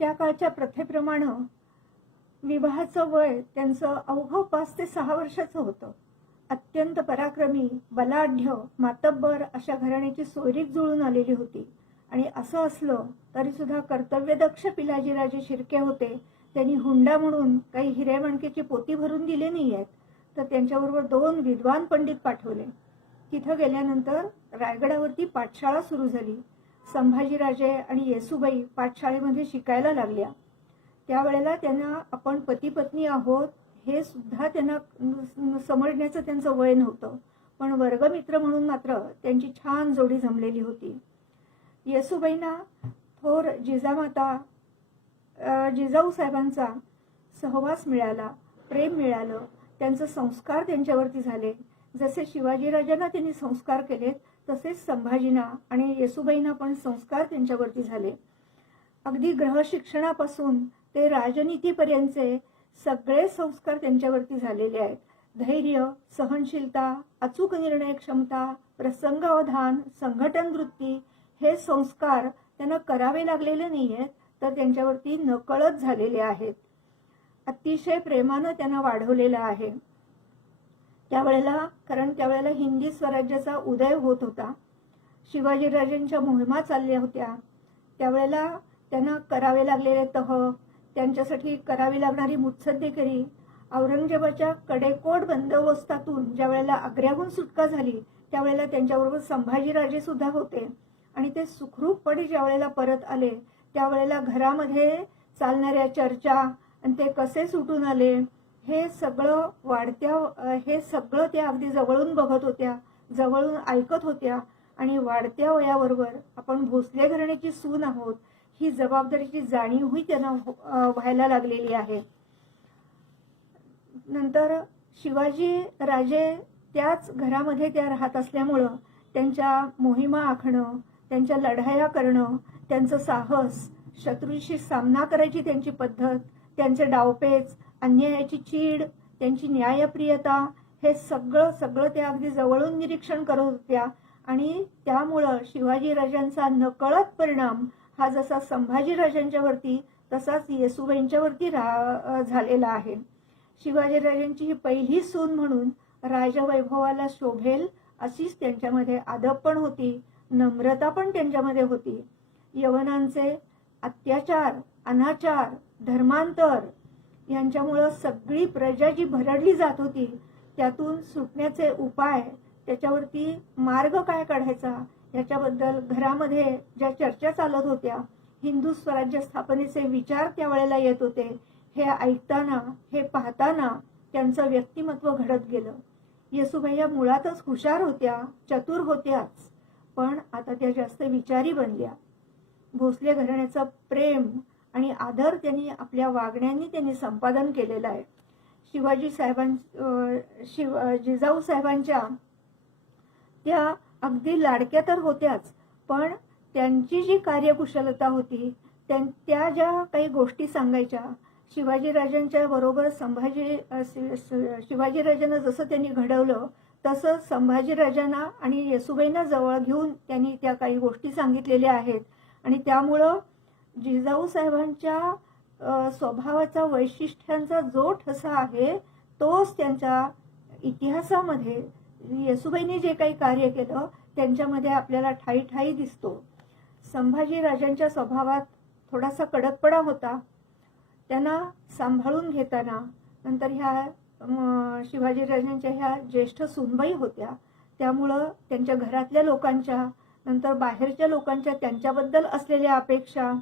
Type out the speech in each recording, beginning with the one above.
त्या काळच्या प्रथेप्रमाणे विवाहाचं वय त्यांचं अवघं 5 ते 6 वर्षाचं होतं. अत्यंत पराक्रमी, बलाढ्य, मातब्बर अशा घराण्याची सोयरीक जुळून आलेली होती. आणि असं असलं तरी सुद्धा कर्तव्यदक्ष पिलाजीराजे शिर्के होते. त्यांनी हुंडा म्हणून काही हिरेमाणकेची पोती भरून दिले नाही आहेत, तर त्यांच्याबरोबर 2 विद्वान पंडित पाठवले. तिथं गेल्यानंतर रायगडावरती पाठशाळा सुरू झाली. संभाजीराजे आणि येसूबाई पाठशाळेमध्ये शिकायला लागल्या. त्यावेळेला त्यांना आपण पती पत्नी आहोत हे सुद्धा त्यांना समजण्याचं त्यांचं वय नव्हतं, पण वर्गमित्र म्हणून मात्र त्यांची छान जोडी जमलेली होती. येसूबाईंना थोर जिजाऊ साहेबांचा सहवास मिळाला, प्रेम मिळालं. त्यांचे संस्कार त्यांच्यावरती झाले. जसे शिवाजीराजांना त्यांनी संस्कार केले तसेच संभाजींना आणि येसूबाईंना पण संस्कार त्यांच्यावरती झाले. अगदी ग्रह शिक्षणापासून ते राजनीतीपर्यंतचे सगळे संस्कार त्यांच्यावरती झालेले आहेत. धैर्य, सहनशीलता, अचूक निर्णय क्षमता, प्रसंगावधान, संघटन वृत्ती हे संस्कार त्यांना करावे लागलेले नाहीयेत, तर त्यांच्यावरती नकळत झालेले आहेत. अतिशय प्रेमानं त्यांना वाढवलेलं आहे. कारण त्यावेळेला हिंदी स्वराज्याचा उदय होत होता. शिवाजीराजांच्या मोहिमा चालल्या होत्या. त्यावेळेला त्यांना करावे लागलेले तह, त्यांच्यासाठी करावी लागणारी मुत्सद्देगिरी, औरंगजेबाच्या कडेकोट बंदोबस्तातून ज्या वेळेला आग्र्याहून सुटका झाली त्यावेळेला त्यांच्याबरोबर संभाजीराजे सुद्धा होते. आणि ते सुखरूपपणे ज्या वेळेला परत आले त्यावेळेला घरामध्ये चालणाऱ्या चर्चा आणि ते कसे सुटून आले हे सगळं त्या अगदी जवळून बघत होत्या, जवळून ऐकत होत्या. आणि वाढत्या वयाबरोबर आपण भोसले घराण्याची सून आहोत ही जबाबदारीची जाणीवही त्यांना व्हायला लागलेली आहे. नंतर शिवाजी राजे त्याच घरामध्ये त्या राहत असल्यामुळं त्यांच्या मोहिमा आखणं, त्यांच्या लढाया करणं, त्यांचं साहस, शत्रूशी सामना करायची त्यांची पद्धत, त्यांचे डावपेच, अन्यायाची चीड, त्यांची न्यायप्रियता हे सगळं त्या अगदी जवळून निरीक्षण करत होत्या. आणि त्यामुळं शिवाजीराजांचा नकळत परिणाम हा जसा संभाजीराजांच्यावरती तसाच येसूबाईंच्यावरती झालेला आहे. शिवाजीराजांची ही पहिली सून म्हणून राजवैभवाला शोभेल अशीच त्यांच्यामध्ये आदब पण होती, नम्रता पण त्यांच्यामध्ये होती. यवनांचे अत्याचार, अनाचार, धर्मांतर यांच्यामुळं सगळी प्रजा जी भरडली जात होती त्यातून सुटण्याचे उपाय, त्याच्यावरती मार्ग काय काढायचा याच्याबद्दल घरामध्ये ज्या चर्चा चालत होत्या, हिंदू स्वराज्य स्थापनेचे विचार त्यावेळेला येत होते, हे ऐकताना, हे पाहताना त्यांचं व्यक्तिमत्व घडत गेलं. येसूबाई या मुळातच हुशार होत्या, चतुर होत्याच, पण आता त्या जास्त विचारी बनल्या. भोसले घराण्याचं प्रेम आणि आदर त्यांनी आपल्या वागण्याने त्यांनी संपादन केलेलं आहे. जिजाऊ साहेबांच्या त्या अगदी लाडक्या तर होत्याच, पण त्यांची जी कार्यकुशलता होती, त्या ज्या काही गोष्टी सांगायच्या, शिवाजीराजांच्या बरोबर शिवाजीराजांना जसं त्यांनी घडवलं तसं संभाजीराजांना आणि येसूबाईंना जवळ घेऊन त्यांनी त्या काही गोष्टी सांगितलेल्या आहेत. आणि त्यामुळं जिजाऊ साहेबांच्या स्वभावाचा, वैशिष्ट्यांचा जो ठसा आहे तोच त्यांच्या इतिहासामध्ये येसूबाईंनी जे काही कार्य केलं त्यांच्यामध्ये आपल्याला ठाई ठाई दिसतो. संभाजीराजांच्या स्वभावात थोडासा कडकपणा होता. त्यांना सांभाळून घेताना नंतर ह्या शिवाजीराजांच्या ह्या ज्येष्ठ सूनबाई होत्या, त्यामुळं त्यांच्या घरातल्या लोकांच्या, नंतर बाहेरच्या लोकांच्या त्यांच्याबद्दल असलेल्या अपेक्षा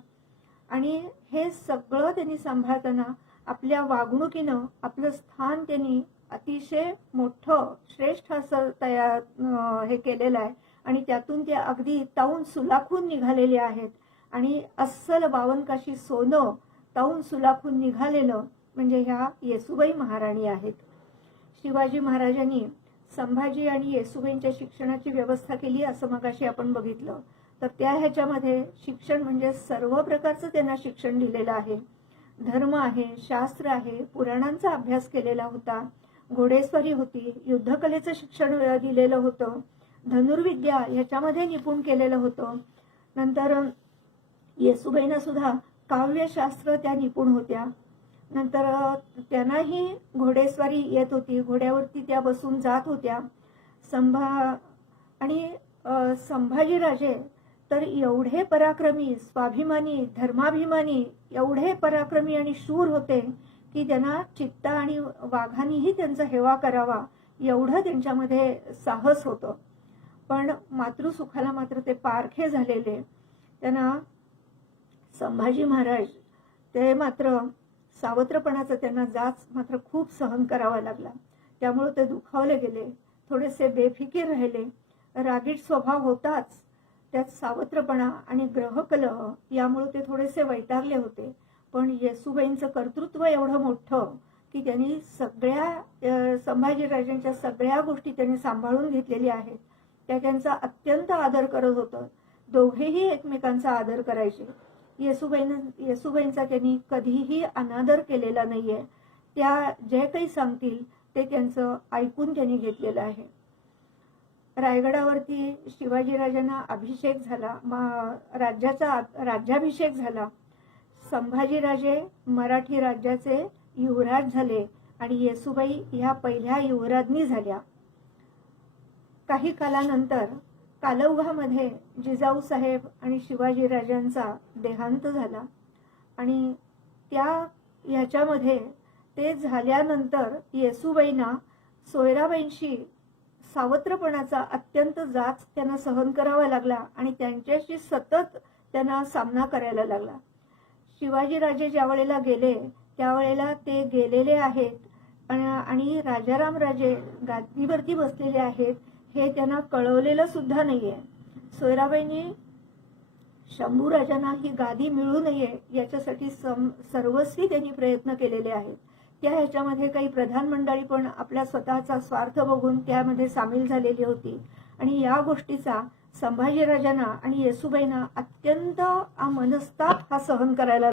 आणि हे सगळं त्यांनी सांभाळताना आपल्या वागणुकीनं आपलं स्थान त्यांनी अतिशय मोठं, श्रेष्ठ असं हे केलेलं आहे. आणि त्यातून ते अगदी ताऊन सुलाखून निघालेले आहेत. आणि अस्सल 52 काशी सोनं ताऊन सुलाखून निघालेलं म्हणजे ह्या येसूबाई महाराणी आहेत. शिवाजी महाराजांनी संभाजी आणि येसूबाईंच्या शिक्षणाची व्यवस्था केली असं मगाशी आपण बघितलं. तर त्या ह्याच्यामध्ये शिक्षण म्हणजे सर्व प्रकारचं त्यांना शिक्षण दिलेलं आहे. धर्म आहे, शास्त्र आहे, पुराणांचा अभ्यास केलेला होता, घोडेस्वारी होती, युद्धकलेचं शिक्षण दिलेलं होतं, धनुर्विद्या ह्याच्यामध्ये निपुण केलेलं होतं. नंतर येसूबाईंना सुद्धा काव्यशास्त्र त्या निपुण होत्या. नंतर त्यांनाही घोडेस्वारी येत होती, घोड्यावरती त्या बसून जात होत्या. संभाजीराजे तर एवढे पराक्रमी, स्वाभिमानी, धर्माभिमानी, एवढे पराक्रमी आणि शूर होते की त्यांना चित्ता आणि वाघांनीही त्यांचा हेवा करावा एवढं त्यांच्यामध्ये साहस होतं. पण मातृसुखाला मात्र ते पारखे झालेले. त्यांना संभाजी महाराज ते मात्र सावत्रपणाचा त्यांना जाच मात्र खूप सहन करावा लागला. त्यामुळे ते दुखावले गेले, थोडेसे बेफिकीर राहिले. रागीट स्वभाव होताच, त्यात सावत्रपणा आणि ग्रहकलह यामुळे ते थोडेसे वैतागले होते. पण येसूबाईंचं कर्तृत्व एवढं मोठं की त्यांनी सगळ्या संभाजीराजांच्या सगळ्या गोष्टी त्यांनी सांभाळून घेतलेल्या आहेत. त्या त्यांचा अत्यंत आदर करत होतं. दोघेही एकमेकांचा आदर करायचे. येसूबाईंचा त्यांनी कधीही अनादर केलेला नाहीये. त्या जे काही सांगतील ते त्यांचं ऐकून त्यांनी घेतलेलं आहे. रायगडावरती शिवाजीराजांना अभिषेक झाला, राज्याभिषेक झाला. संभाजीराजे मराठी राज्याचे युवराज झाले आणि येसूबाई ह्या पहिल्या युवराज्ञी झाल्या. काही कालानंतर कालौघामध्ये जिजाऊ साहेब आणि शिवाजीराजांचा देहांत झाला आणि ह्याच्यामध्ये ते झाल्यानंतर येसूबाईंना सोयराबाईंशी सावत्रपणाचा अत्यंत जाच त्यांना सहन करावा लागला आणि त्यांच्याशी सतत त्यांना सामना करायला लागला. शिवाजीराजे ज्या वेळेला गेले त्यावेळेला ते गेलेले आहेत आणि राजाराम राजे गादीवरती बसलेले आहेत हे त्यांना कळवलेलं सुद्धा नाहीये. सोयराबाईंनी शंभूराजांना ही गादी मिळू नये याच्यासाठी सर्वस्वी त्यांनी प्रयत्न केलेले आहेत. ह्याच्यामध्ये काही प्रधान मंडळी पण आपल्या स्वतःचा स्वार्थ बघून त्यामध्ये सामील झालेली होती आणि या गोष्टीचा संभाजीराजांना आणि येसूबाईंना अत्यंत मनस्ताप हा सहन करायला